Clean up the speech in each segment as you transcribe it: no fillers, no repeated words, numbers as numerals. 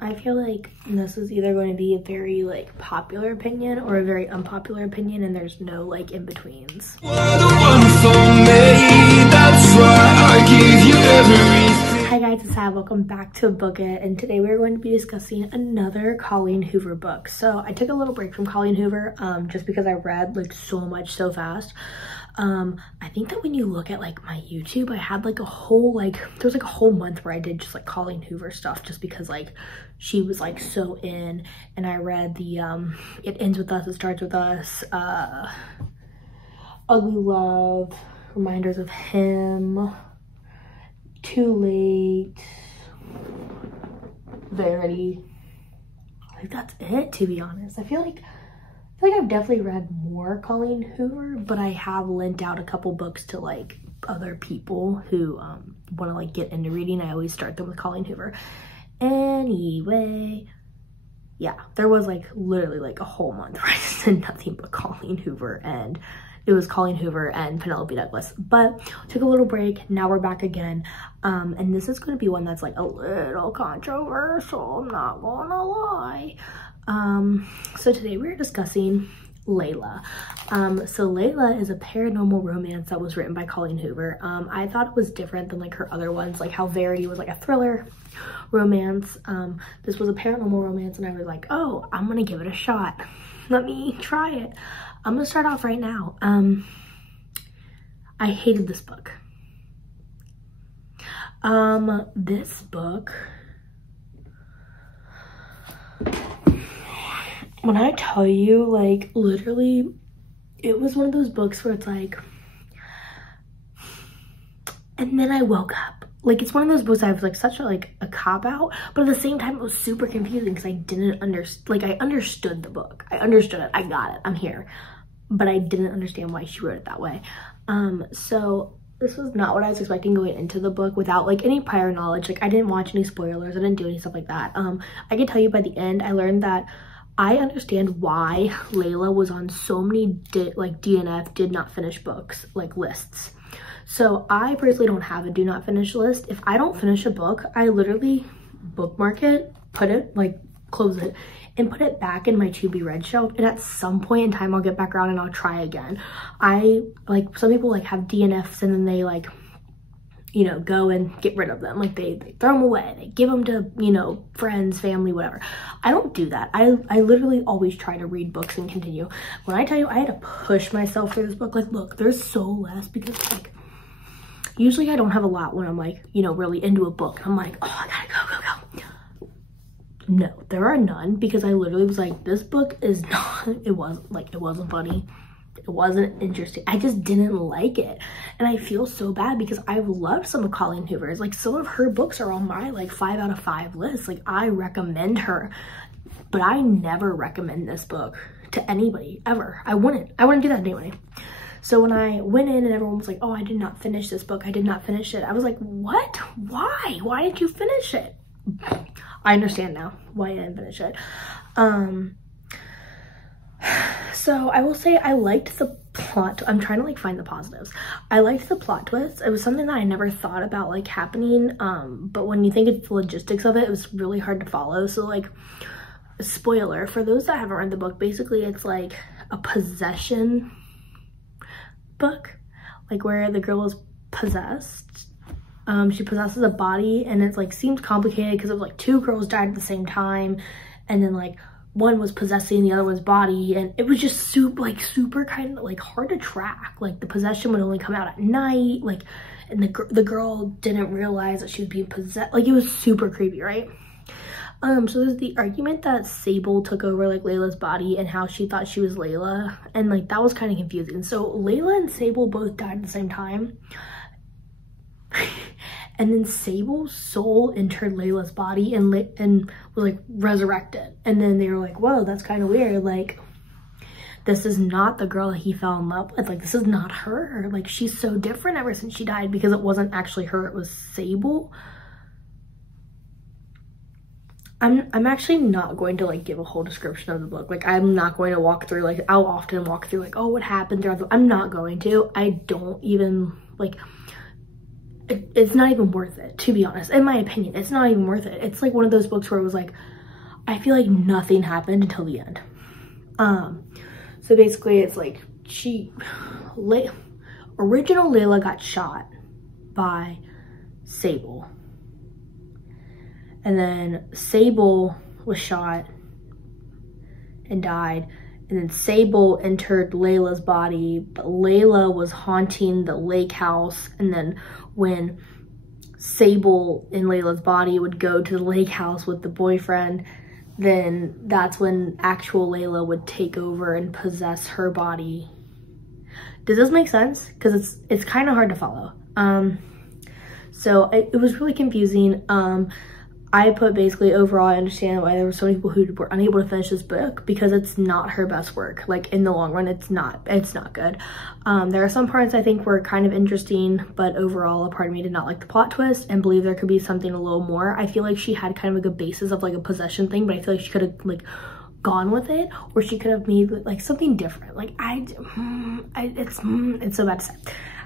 I feel like this is either going to be a very like popular opinion or a very unpopular opinion, and there's no like in-betweens. Hi guys, it's Sav. Welcome back to Book It, and today we're going to be discussing another Colleen Hoover book. So I took a little break from Colleen Hoover just because I read like so much so fast. I think that when you look at like my YouTube, I had like a whole there was like a whole month where I did just like Colleen Hoover stuff just because like she was like so in, and I read the It Ends With Us, It Starts With Us, Ugly Love, Reminders of Him, Too Late, Verity. Like that's it, to be honest. I feel like I've definitely read more Colleen Hoover, but I have lent out a couple books to like other people who want to like get into reading. I always start them with Colleen Hoover. Anyway, yeah, there was like literally like a whole month where I just did nothing but Colleen Hoover, and it was Colleen Hoover and Penelope Douglas. But took a little break, now we're back again. And this is going to be one that's like a little controversial, I'm not gonna lie. So today we're discussing Layla. So Layla is a paranormal romance that was written by Colleen Hoover. I thought it was different than like her other ones, like how Verity was like a thriller romance. This was a paranormal romance, and I was like, oh, I'm gonna give it a shot. Let me try it. I'm gonna start off right now. I hated this book. This book, when I tell you, like literally it was one of those books where it's like, and then I woke up. Like it's one of those books I was like such a cop out, but at the same time it was super confusing because I didn't understand. Like I understood the book, I understood it, I got it, I'm here, but I didn't understand why she wrote it that way. So this was not what I was expecting going into the book without like any prior knowledge. Like I didn't watch any spoilers, I didn't do any stuff like that. I can tell you by the end I learned that I understand why Layla was on so many DNF did not finish books like lists. So I personally don't have a do not finish list. If I don't finish a book, I literally bookmark it, put it like close it, and put it back in my to be read shelf, and at some point in time I'll get back around and I'll try again. I like some people like have DNFs and then they like, you know, go and get rid of them. Like they throw them away, they give them to, you know, friends, family, whatever. I don't do that. I literally always try to read books and continue. When I tell you I had to push myself through this book, like look, there's so less because like usually I don't have a lot when I'm like, you know, really into a book. I'm like, oh, I gotta go. No, there are none, because I literally was like, this book is not, it wasn't funny. It wasn't interesting. I just didn't like it. And I feel so bad because I've loved some of Colleen Hoover's. Like some of her books are on my like 5 out of 5 list. Like I recommend her, but I never recommend this book to anybody ever. I wouldn't do that anyway. So when I went in and everyone was like, oh, I did not finish this book, I did not finish it, I was like, what? Why didn't you finish it? I understand now why I didn't finish it. So I will say I liked the plot. I'm trying to like find the positives. I liked the plot twist. It was something that I never thought about like happening, but when you think of the logistics of it, it was really hard to follow. So like, spoiler for those that haven't read the book, basically it's like a possession book, like where the girl is possessed. She possesses a body, and it's like seems complicated because it was like 2 girls died at the same time, and then like one was possessing the other one's body, and it was just super kind of like hard to track. Like the possession would only come out at night, like, and the girl didn't realize that she was being possessed. Like it was super creepy, right? So there's the argument that Sable took over like Layla's body and how she thought she was Layla, and like that was kind of confusing. So Layla and Sable both died at the same time. And then Sable's soul entered Layla's body and was like resurrected. And then they were like, whoa, that's kind of weird. Like, this is not the girl that he fell in love with. Like, this is not her. Like, she's so different ever since she died, because it wasn't actually her, it was Sable. I'm actually not going to like give a whole description of the book. Like I'm not going to walk through, like I'll often walk through like, oh, what happened throughout the, I'm not going to. I don't even like, it's not even worth it, to be honest. In my opinion, it's not even worth it. It's like one of those books where it was like, I feel like nothing happened until the end. So basically it's like original Layla got shot by Sable. And then Sable was shot and died. And then Sable entered Layla's body, but Layla was haunting the lake house. And then when Sable in Layla's body would go to the lake house with the boyfriend, then that's when actual Layla would take over and possess her body. Does this make sense? Because it's kind of hard to follow. So it was really confusing. I put basically overall, I understand why there were so many people who were unable to finish this book, because it's not her best work. Like in the long run, it's not good. There are some parts I think were kind of interesting, but overall a part of me did not like the plot twist and believe there could be something a little more. I feel like she had kind of a good basis of like a possession thing, but I feel like she could have like gone with it, or she could have made like something different. Like it's so bad to say.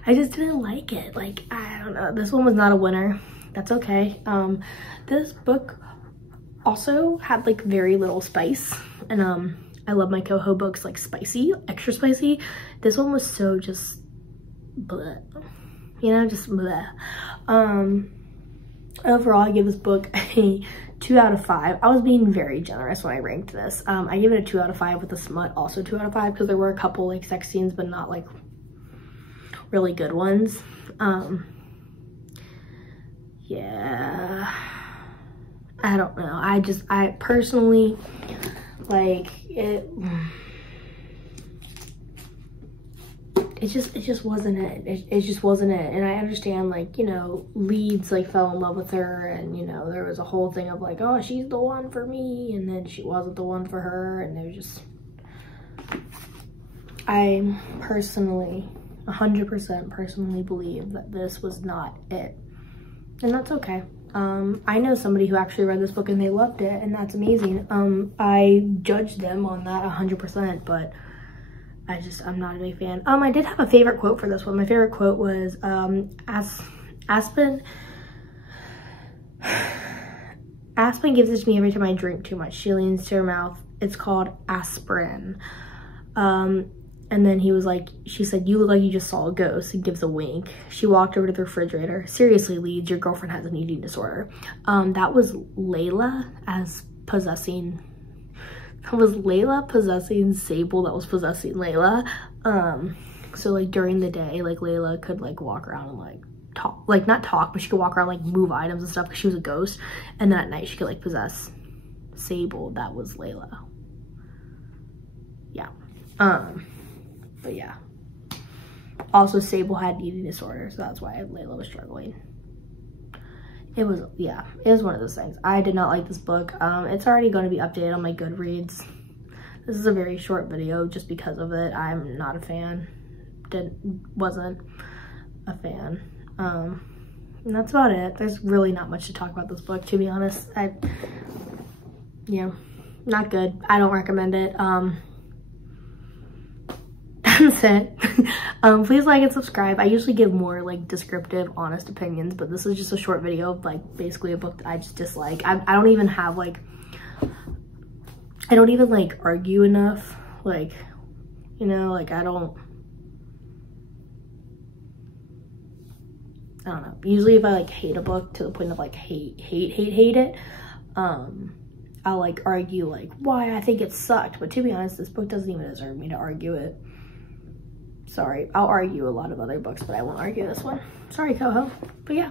I just didn't like it. Like, I don't know, this one was not a winner. That's okay. This book also had like very little spice, and I love my Coho books like spicy, extra spicy. This one was so just bleh, you know, just bleh. Overall, I give this book a 2 out of 5. I was being very generous when I ranked this. I give it a 2 out of 5 with the smut, also 2 out of 5, because there were a couple like sex scenes, but not like really good ones. Yeah, I don't know. I personally, like, it just wasn't it. It just wasn't it. And I understand, like, you know, Leeds like fell in love with her, and you know, there was a whole thing of like, oh, she's the one for me, and then she wasn't the one for her, and it was just, I personally 100% personally believe that this was not it. And that's okay. I know somebody who actually read this book and they loved it, and that's amazing. I judged them on that 100%, but I'm not a big fan. I did have a favorite quote for this one. My favorite quote was, Aspen gives it to me every time I drink too much. She leans to her mouth. It's called aspirin. And then he was like, she said, you look like you just saw a ghost. He gives a wink. She walked over to the refrigerator. Seriously, Leeds, your girlfriend has an eating disorder. That was Layla possessing Sable that was possessing Layla. So like during the day, like Layla could like walk around and like talk, like not talk, but she could walk around, like move items and stuff because she was a ghost. And then at night she could like possess Sable that was Layla. Yeah. But yeah, also Sable had an eating disorder, so that's why Layla was struggling. It was one of those things. I did not like this book. It's already going to be updated on my Goodreads. This is a very short video just because of it. I'm not a fan. Wasn't a fan. And that's about it. There's really not much to talk about this book, to be honest. Yeah, not good. I don't recommend it. That's it. Please like and subscribe. I usually give more like descriptive, honest opinions, but this is just a short video of like basically a book that I just dislike. I don't even have like, I don't even like argue enough. Like, you know, like I don't know. Usually if I like hate a book to the point of like hate it, I'll like argue like why I think it sucked. But to be honest, this book doesn't even deserve me to argue it. Sorry, I'll argue a lot of other books, but I won't argue this one. Sorry, Coho. But yeah,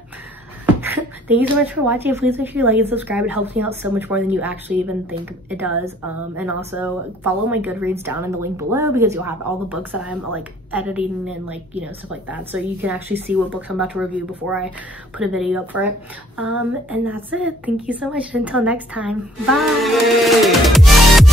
thank you so much for watching. Please make sure you like and subscribe. It helps me out so much more than you actually even think it does. And also follow my Goodreads down in the link below, because you'll have all the books that I'm like editing and like, you know, stuff like that. So you can actually see what books I'm about to review before I put a video up for it. And that's it. Thank you so much. Until next time. Bye.